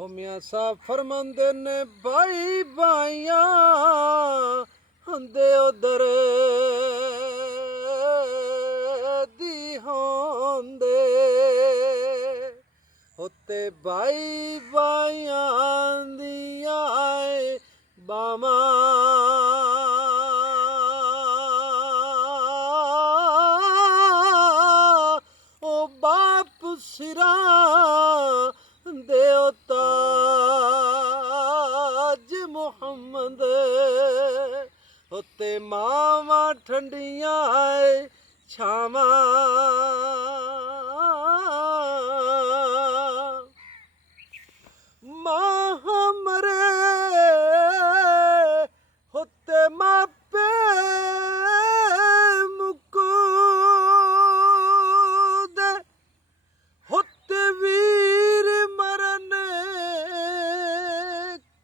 ਹੋ ਮਿਆਂ ਸਾਹਿਬ ਫਰਮਾਉਂਦੇ ਨੇ ਬਾਈ ਬਾਈਆਂ ਹੁੰਦੇ ਉਧਰ ਦੀ ਹੁੰਦੇ ਉੱਤੇ ਬਾਈ ਬਾਈਆਂ ਦੀਆਂ ਬਾਵਾਂ ਉਹ ਬਾਪ ਸਿਰਾਂ ਦੇ ਤਾਜ ਮੁਹੰਮਦ ਉੱਤੇ ਮਾਵਾਂ ਠੰਡੀਆਂ ਛਾਵਾਂ ਮਾਂ ਮਰੇ ਉੱਤੇ ਮਾਪੇ ਮੁਕੂਦ ਉੱਤੇ ਵੀਰ ਮਰਨ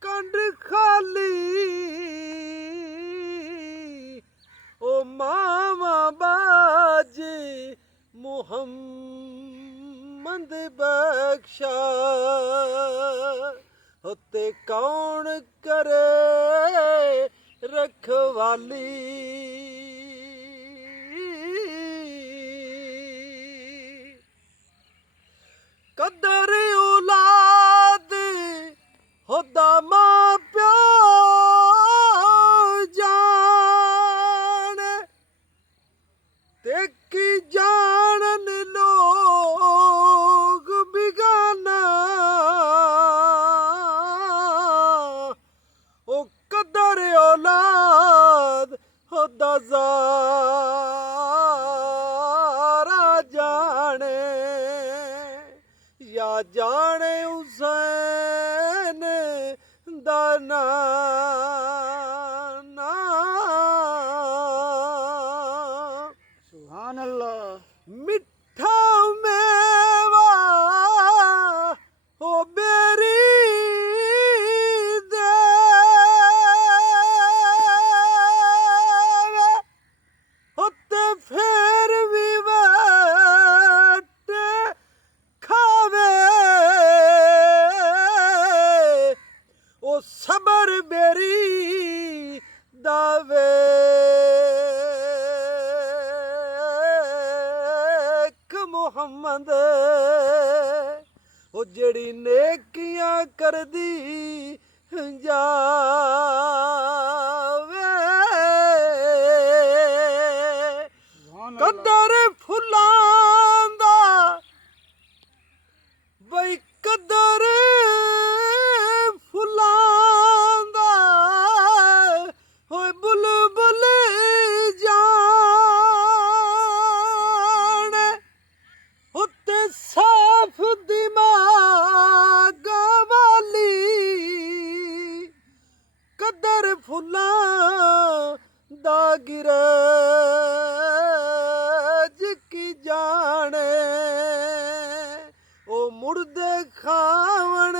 ਕੰਡ ਖਾਲੀ ਉਹ ਮਾਵਾਂ ਬਾਜੀ ਮੁਹੰਮਦ ਬਖਸ਼ਾ ਉੱਤੇ ਕੌਣ ਕਰੇ ਰਖਵਾਲੀ ਕਦਰ ਔਲਾਦ ਹੁੰਦਾ ਮਾਂ ਪਿਓ ਜਾਣ ਤੇ ਕੀ ਜਾਣਨ ਲੋਗ ਬਿਗਾਨਾ ਉਹ ਕਦਰ ਔਲਾਦ ਹੁੰਦਾ ਜ਼ਾਰਾ ਜਾਣੇ या जाने हुसैन दा नाम सुभान अल्लाह मिठा मेवा ओ बेरी दे होते फिर भी ਸਬਰ ਬੇਰੀ ਦਾ ਵੇਖ ਮੁਹੰਮਦ ਉਹ ਜਿਹੜੀ ਨੇਕੀਆਂ ਕਰਦੀ ਜਾਵੇ ਕਦਰ ਫੁੱਲਾਂ ਦਾ ਬਈ ਕਦਰ ਫੁੱਲਾਂ ਦਾ ਗਿਰਜ ਕੀ ਜਾਣੇ ਉਹ ਮੁਰਦੇ ਖਾਵਣ